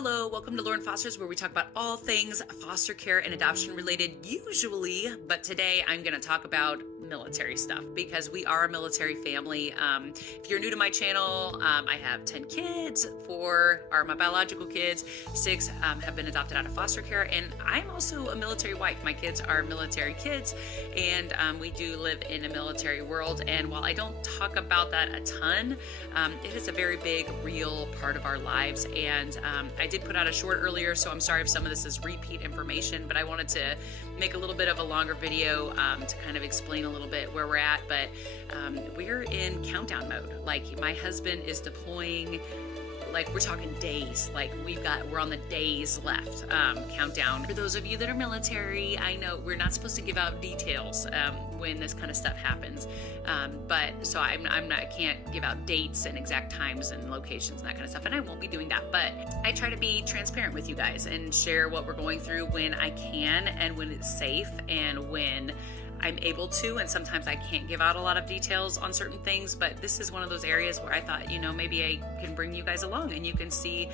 Hello, welcome to Lauren Foster's, where we talk about all things foster care and adoption related usually, but today I'm going to talk about military stuff because we are a military family. If you're new to my channel, I have 10 kids. 4 are my biological kids, 6 have been adopted out of foster care, and I'm also a military wife. My kids are military kids, and we do live in a military world, and while I don't talk about that a ton, it is a very big, real part of our lives. And I did put out a short earlier, so I'm sorry if some of this is repeat information, but I wanted to make a little bit of a longer video to kind of explain a little bit where we're at. But we're in countdown mode. Like, my husband is deploying, like, we're talking days. Like, we're on the days left countdown. For those of you that are military, I know we're not supposed to give out details when this kind of stuff happens. But so I can't give out dates and exact times and locations and that kind of stuff, and I won't be doing that. But I try to be transparent with you guys and share what we're going through when I can and when it's safe and when I'm able to, and sometimes I can't give out a lot of details on certain things, but this is one of those areas where I thought, maybe I can bring you guys along and you can see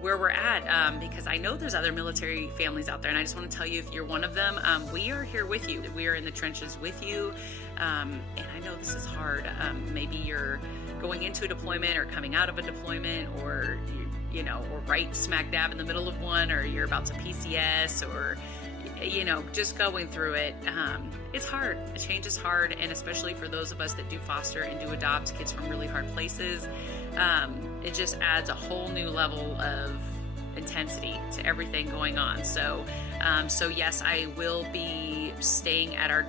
where we're at, because I know there's other military families out there, and I just want to tell you, if you're one of them, we are here with you. We are in the trenches with you, and I know this is hard. Maybe you're going into a deployment or coming out of a deployment, or or right smack dab in the middle of one, or you're about to PCS, or just going through it. It's hard. The change is hard, and especially for those of us that do foster and do adopt kids from really hard places, it just adds a whole new level of intensity to everything going on. So yes, I will be staying at our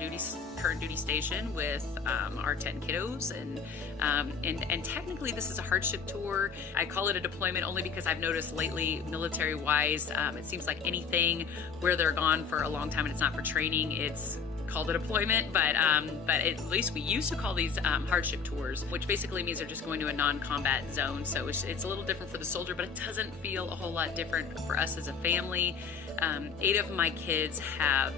current duty station with our 10 kiddos, and technically this is a hardship tour. I call it a deployment only because I've noticed lately, military wise, it seems like anything where they're gone for a long time and it's not for training, it's called a deployment. But at least we used to call these hardship tours, which basically means they're just going to a non-combat zone. So it's a little different for the soldier, but it doesn't feel a whole lot different for us as a family. 8 of my kids have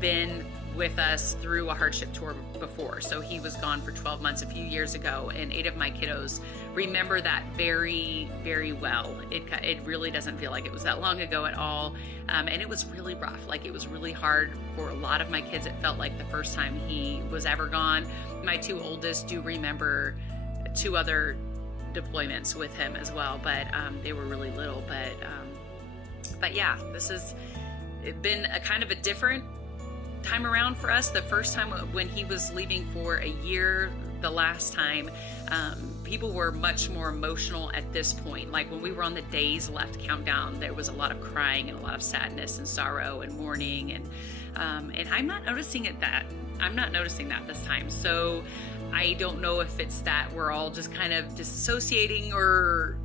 been with us through a hardship tour before. So he was gone for 12 months a few years ago, and 8 of my kiddos remember that very, very well. It really doesn't feel like it was that long ago at all. And it was really rough. Like, it was really hard for a lot of my kids. It felt like the first time he was ever gone. My 2 oldest do remember 2 other deployments with him as well, but they were really little. But yeah, this has been a kind of a different time around for us. The first time when he was leaving for a year, the last time, people were much more emotional at this point. Like, when we were on the days left countdown, there was a lot of crying and a lot of sadness and sorrow and mourning, and I'm not noticing I'm not noticing that this time. So I don't know if it's that we're all just kind of disassociating, or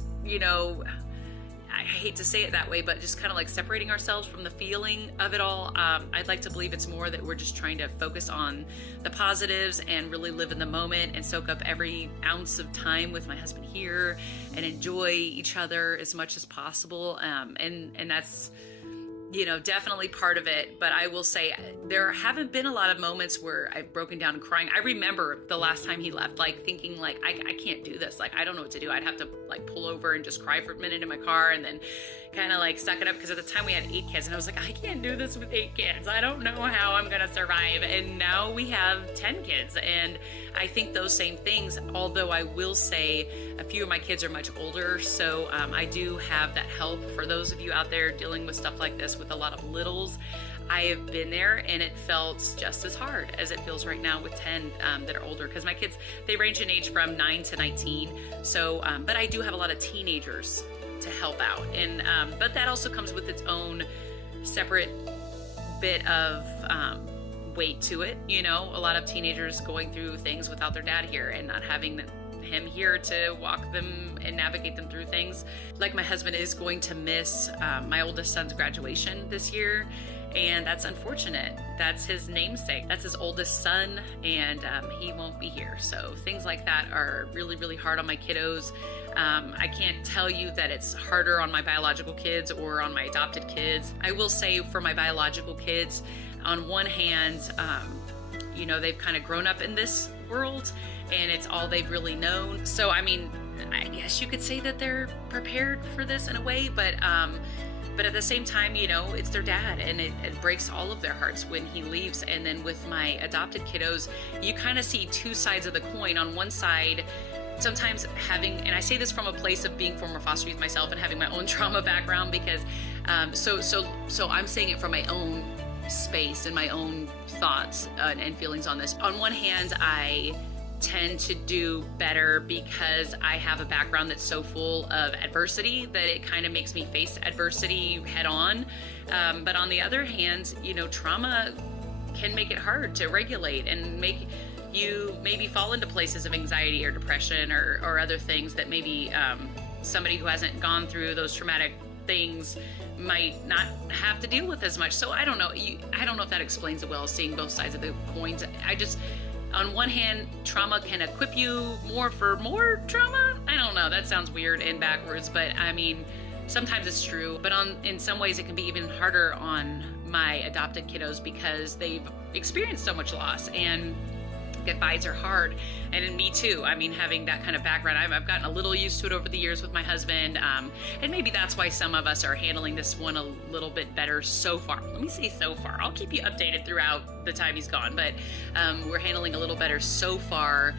I hate to say it that way, but just kind of like separating ourselves from the feeling of it all. I'd like to believe it's more that we're just trying to focus on the positives and really live in the moment and soak up every ounce of time with my husband here and enjoy each other as much as possible. And that's, definitely part of it. But I will say there haven't been a lot of moments where I've broken down and crying. I remember the last time he left, like, thinking like, I can't do this. Like, I don't know what to do. I'd have to like pull over and just cry for a minute in my car, and then kind of like suck it up, because at the time we had 8 kids, and I was like, I can't do this with 8 kids. I don't know how I'm gonna survive. And now we have 10 kids, and I think those same things, although I will say a few of my kids are much older, so I do have that help. For those of you out there dealing with stuff like this with a lot of littles, I have been there, and it felt just as hard as it feels right now with 10 that are older, because my kids, they range in age from 9 to 19. So, but I do have a lot of teenagers to help out, and but that also comes with its own separate bit of weight to it. A lot of teenagers going through things without their dad here and not having him here to walk them and navigate them through things. Like, my husband is going to miss my oldest son's graduation this year, and that's unfortunate. That's his namesake. That's his oldest son, and he won't be here. So things like that are really, really hard on my kiddos. I can't tell you that it's harder on my biological kids or on my adopted kids. I will say, for my biological kids, on one hand, they've kind of grown up in this world, and it's all they've really known. So, I mean, I guess you could say that they're prepared for this in a way, but at the same time, it's their dad, and it breaks all of their hearts when he leaves. And then with my adopted kiddos, you kind of see two sides of the coin. On one side, sometimes and I say this from a place of being former foster youth myself and having my own trauma background, because so I'm saying it from my own space and my own thoughts and feelings on this. On one hand, I tend to do better because I have a background that's so full of adversity that it kind of makes me face adversity head on. But on the other hand, trauma can make it hard to regulate and make you maybe fall into places of anxiety or depression or other things that maybe somebody who hasn't gone through those traumatic things might not have to deal with as much. So I don't know. I don't know if that explains it well, seeing both sides of the coins. On one hand, trauma can equip you more for more trauma. I don't know. That sounds weird and backwards, but I mean, sometimes it's true. But in some ways, it can be even harder on my adopted kiddos because they've experienced so much loss, and goodbyes are hard. And in me too. I mean, having that kind of background, I've gotten a little used to it over the years with my husband. And maybe that's why some of us are handling this one a little bit better so far. Let me say so far. I'll keep you updated throughout the time he's gone, but we're handling a little better so far.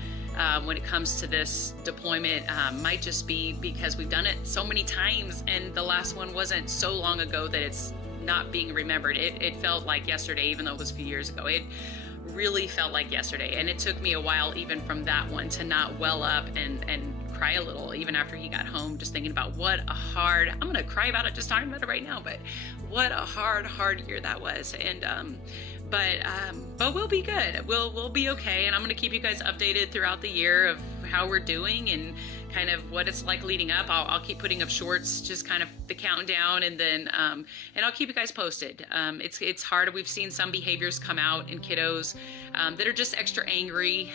When it comes to this deployment, might just be because we've done it so many times, and the last one wasn't so long ago that it's not being remembered. It felt like yesterday, even though it was a few years ago. It really felt like yesterday, and it took me a while even from that one to not well up and cry a little even after he got home, just thinking about I'm gonna cry about it just talking about it right now, but what a hard year that was. And but we'll be good. We'll be okay, and I'm gonna keep you guys updated throughout the year of how we're doing and kind of what it's like leading up. I'll keep putting up shorts, just kind of the countdown, and then and I'll keep you guys posted. It's hard. We've seen some behaviors come out in kiddos that are just extra angry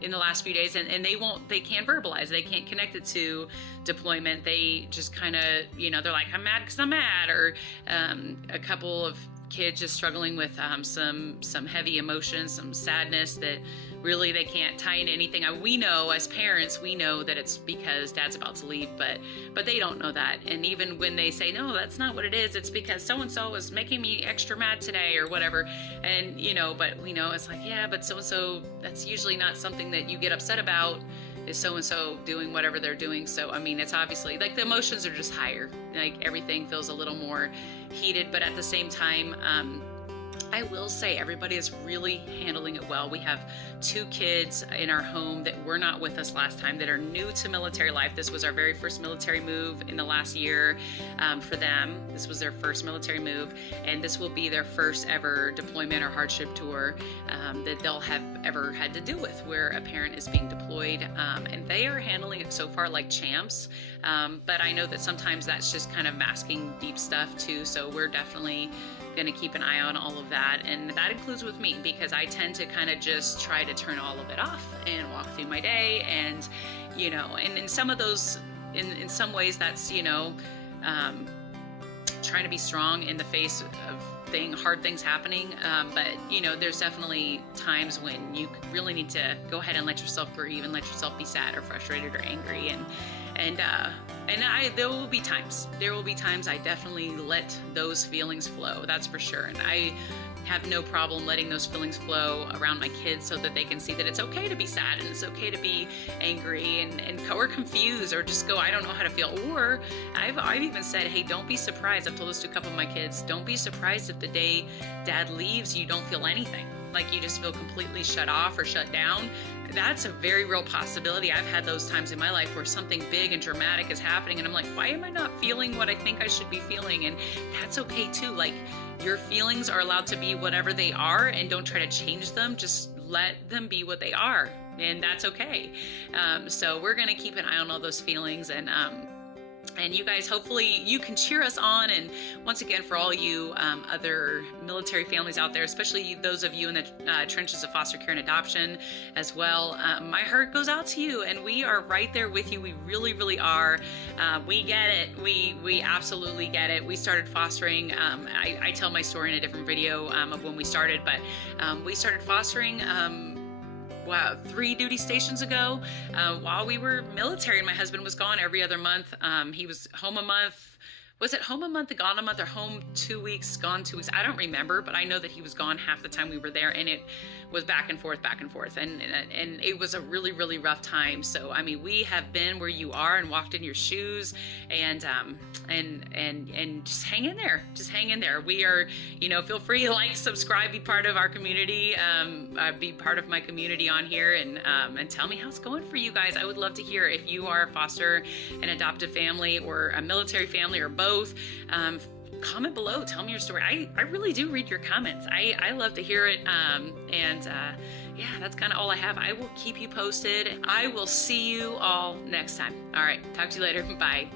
in the last few days, and they can't verbalize, they can't connect it to deployment. They just kind of, they're like, I'm mad because I'm mad, or a couple of kids just struggling with some heavy emotions, some sadness that really they can't tie into anything. We know as parents, we know that it's because dad's about to leave, but they don't know that. And even when they say, no, that's not what it is, it's because so-and-so is making me extra mad today or whatever. And, but we know it's like, yeah, but so-and-so, that's usually not something that you get upset about, is so-and-so doing whatever they're doing. So, I mean, it's obviously like the emotions are just higher. Like everything feels a little more heated, but at the same time, I will say everybody is really handling it well. We have 2 kids in our home that were not with us last time that are new to military life. This was our very first military move in the last year for them. This was their first military move, and this will be their first ever deployment or hardship tour that they'll have ever had to deal with, where a parent is being deployed, and they are handling it so far like champs. But I know that sometimes that's just kind of masking deep stuff too, so we're definitely going to keep an eye on all of that, and that includes with me, because I tend to kind of just try to turn all of it off and walk through my day, and and in some of those, in some ways that's trying to be strong in the face of hard things happening, but there's definitely times when you really need to go ahead and let yourself grieve and let yourself be sad or frustrated or angry, and there will be times I definitely let those feelings flow, that's for sure. And I have no problem letting those feelings flow around my kids so that they can see that it's okay to be sad and it's okay to be angry or confused, or just go, I don't know how to feel. Or I've even said, hey, don't be surprised. I've told this to a couple of my kids. Don't be surprised if the day dad leaves, you don't feel anything. Like you just feel completely shut off or shut down. That's a very real possibility. I've had those times in my life where something big and dramatic is happening, and I'm like, why am I not feeling what I think I should be feeling? And that's okay too. Like, your feelings are allowed to be whatever they are, and don't try to change them. Just let them be what they are, and that's okay. So we're gonna keep an eye on all those feelings, and you guys, hopefully you can cheer us on. And once again, for all you other military families out there, especially those of you in the trenches of foster care and adoption as well, my heart goes out to you, and we are right there with you. We really, really are. We get it. We absolutely get it. We started fostering. I tell my story in a different video of when we started, but we started fostering wow, 3 duty stations ago, while we were military and my husband was gone every other month. He was home a month. Was it home a month, gone a month, or home 2 weeks, gone 2 weeks? I don't remember, but I know that he was gone half the time we were there, and it was back and forth, and it was a really, really rough time. So I mean, we have been where you are and walked in your shoes, and just hang in there, just hang in there. We are, feel free to like, subscribe, be part of our community, be part of my community on here, and tell me how it's going for you guys. I would love to hear if you are a foster and adoptive family or a military family or both. Comment below, tell me your story. I really do read your comments. I love to hear it. Yeah, that's kind of all I have. I will keep you posted. I will see you all next time. All right, talk to you later. Bye.